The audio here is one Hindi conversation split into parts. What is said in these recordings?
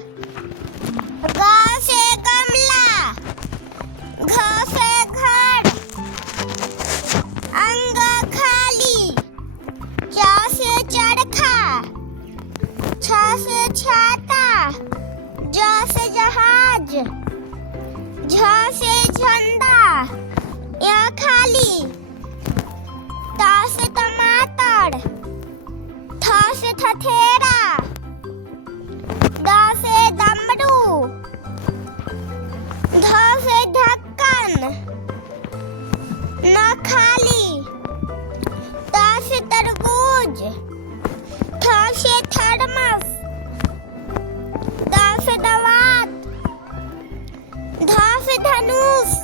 ग से गमला, घ से घर, अंग खाली, च से चरखा, छ से छाता, ज से जहाज, झ से झंडा, य खाली, त से टमाटर, थ से थथेरा, द से डमरू, ध से ढक्कन, न खाली, त से तरबूज, थ से थर्मस, द से दवात, ध से धनुष,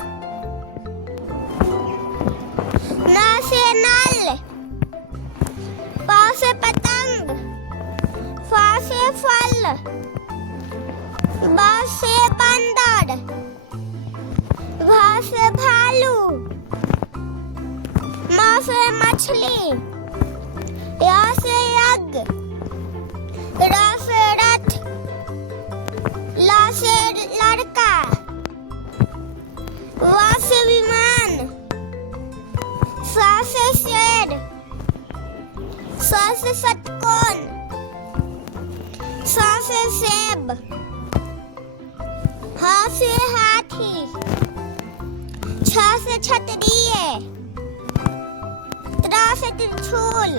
न से नल, प से पतंग, फ से फल, ब से बंदर, भ से भालू, म से मछली, य से यज्ञ, र से रथ, ल से लड़का, व से विमान, स से शेर, स से षटकोण, स से सेब, ह से हाथी, छ से छतरी, त्र से त्रिशूल,